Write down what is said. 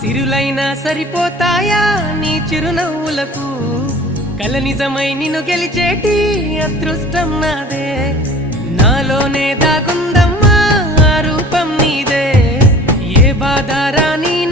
సిరులైనా సరిపోతాయా నీ చిరునవ్వులకు కల నిజమై నిన్ను గెలిచేటి అదృష్టం నాదే నాలోనే దాగుందమ్మా ఆ రూపం నీదే ఏ బాధ రాని